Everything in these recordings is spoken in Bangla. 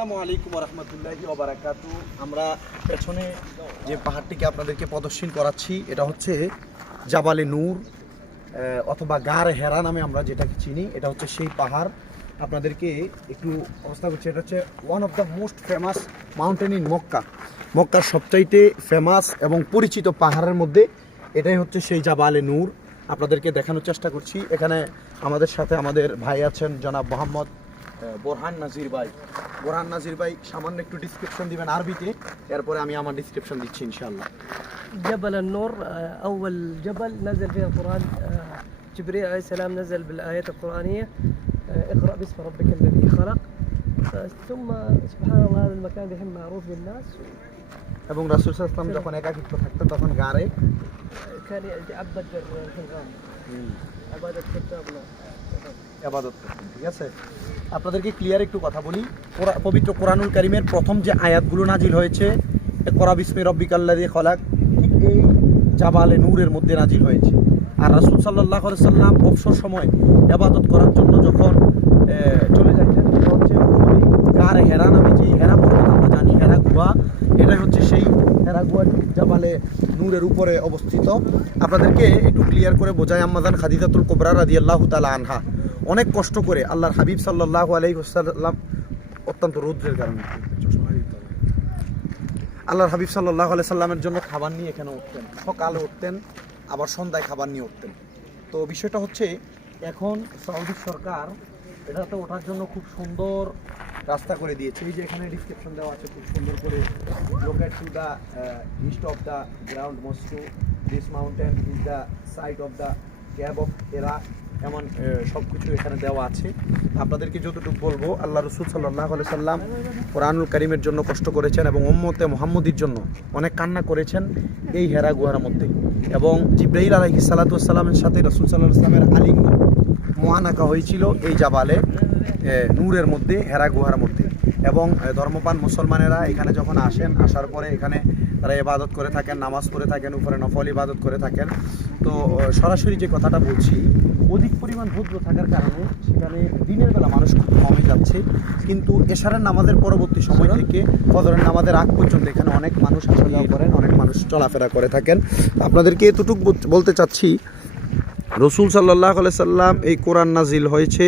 আসসালামু আলাইকুম রহমতুল্লাহি ওবারাকাতু। আমরা পেছনে যে পাহাড়টিকে আপনাদেরকে প্রদর্শন করাচ্ছি, এটা হচ্ছে জাবালে নূর অথবা গার হেরা নামে আমরা যেটাকে চিনি, এটা হচ্ছে সেই পাহাড়। আপনাদেরকে একটু অবস্থা করছি, এটা হচ্ছে one of the most famous mountain in Mecca. মক্কার সবচাইতে ফেমাস এবং পরিচিত পাহাড়ের মধ্যে এটাই হচ্ছে সেই জাবালে নূর। আপনাদেরকে দেখানোর চেষ্টা করছি। এখানে আমাদের সাথে আমাদের ভাই আছেন জনাব মোহাম্মদ বোরহান নাজির ভাই বোরহান নাজির ভাই সামান্য একটু ডিসক্রিপশন দিবেন আরবিতে এরপরে আমি আমার ডিসক্রিপশন দিচ্ছি ইনশাআল্লাহ جبل النور آه، أول جبل نزل فيه القرآن آه، جبريل عليه السلام نزل بالآيات القرآنية آه، اقرأ باسم ربك الذي خلق آه، ثم سبحان الله هذا المكان الحين معروف للناس এবং রাসুল সাল্লাম যখন একাকিত্ব থাকতেন তখন গাড়ে آه، كان يتعبد في الغار عبادة كتاب الله আবাদত করতেন ঠিক আছে? আপনাদেরকে ক্লিয়ার একটু কথা বলি। কোরা- পবিত্র কোরআনুল কারিমের প্রথম যে আয়াতগুলো নাজিল হয়েছে করা বিস্মি রব্বিকাল্লাদি খলাক, ঠিক এই জাবালে নূরের মধ্যে নাজিল হয়েছে। আর রাসুল সাল্লাহ সাল্লাম অবসর সময় আবাদত করার জন্য যখন চলে যাচ্ছেন হচ্ছে গার হেরা নামে যে হেরা পর্বত আমরা জানি, হেরা গুহা, এটাই হচ্ছে সেই হেরা গুহা জাবালে নূরের উপরে অবস্থিত। আপনাদেরকে একটু ক্লিয়ার করে বোঝায় আম্মাজান খাদিজাতুল কোবরা আল্লাহ তালা আনহা। অনেক কষ্ট করে আল্লাহর হাবিব সাল্লাহ আলাইসাল্লাম অত্যন্ত রৌদ্রের কারণে। আল্লাহর হাবিব সাল্লাহ আলাই সাল্লামের জন্য খাবার নিয়ে এখানে উঠতেন। সকালে উঠতেন, আবার সন্ধ্যায় খাবার নিয়ে উঠতেন। তো বিষয়টা হচ্ছে, এখন সৌদি সরকার এটাতে ওঠার জন্য খুব সুন্দর রাস্তা করে দিয়েছে। এই যে এখানে ডিসক্রিপশন দেওয়া আছে, খুব সুন্দর করে locate to the east of the ground most this mountain is the site of the cave of Hira, এমন সব কিছু এখানে দেওয়া আছে। আপনাদেরকে যতটুকু বলব, আল্লাহ রসুল সাল্লাহ সাল্লাম কোরআনুল করিমের জন্য কষ্ট করেছেন এবং উম্মতে মোহাম্মদীর জন্য অনেক কান্না করেছেন এই হেরা গুহার মধ্যে। এবং জিব্রাহিল আলহি সাল্লাতামের সাথে রসুল সাল্লাহ ইসলামের আলিঙ্গন, মহানাকা হয়েছিল এই জাবালে নূরের মধ্যে, হেরা গুহার মধ্যে। এবং ধর্মপান মুসলমানেরা এখানে যখন আসেন আসার পরে এখানে তারা ইবাদত করে থাকেন নামাজ পড়ে থাকেন উপরে নফল ইবাদত করে থাকেন। তো সরাসরি যে কথাটা বলছি অধিক পরিমাণ রৌদ্র থাকার কারণে সেখানে দিনের বেলা মানুষ খুব কমে যাচ্ছে। কিন্তু এশারের নামাজের পরবর্তী সময় থেকে ফজরের নামাজের আগ পর্যন্ত এখানে অনেক মানুষ আসা যাওয়া করেন অনেক মানুষ চলাফেরা করে থাকেন। আপনাদেরকে এতটুকু বলতে চাচ্ছি রসুল সাল্লাহ সাল্লাম এই কোরআন নাজিল হয়েছে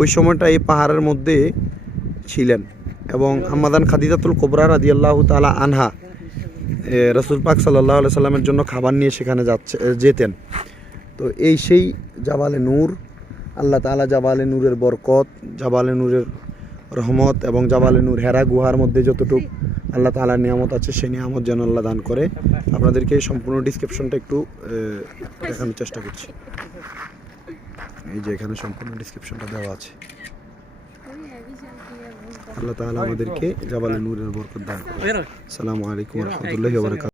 ওই সময়টা এই পাহাড়ের মধ্যে ছিলেন। এবং আমাদান খাদিজাতুল কোবরা রাদি আল্লাহ তালা আনহা রসুল পাক সাল্লাহ সাল্লামের জন্য খাবার নিয়ে সেখানে যাচ্ছে যেতেন। তো এই সেই জাবালে নূর, আল্লাহ তালা জাবালে নূরের বরকত, জাবালে নূরের রহমত এবং জাবালে নূর হেরা গুহার মধ্যে যতটুকু আল্লাহ তালার নিয়ামত আছে, সেই নিয়ামত যেন আল্লাহ দান করে। আপনাদেরকে এই সম্পূর্ণ ডিসক্রিপশনটা একটু দেখানোর চেষ্টা করছি। এই যে এখানে সম্পূর্ণ ডিসক্রিপশনটা দেওয়া আছে। আল্লাহ তাআলা আমাদেরকে জবাল নূরের বরকত দান করুন আসসালামু আলাইকুম রহমতুল্লাহি ওয়া বারাকাতুহু।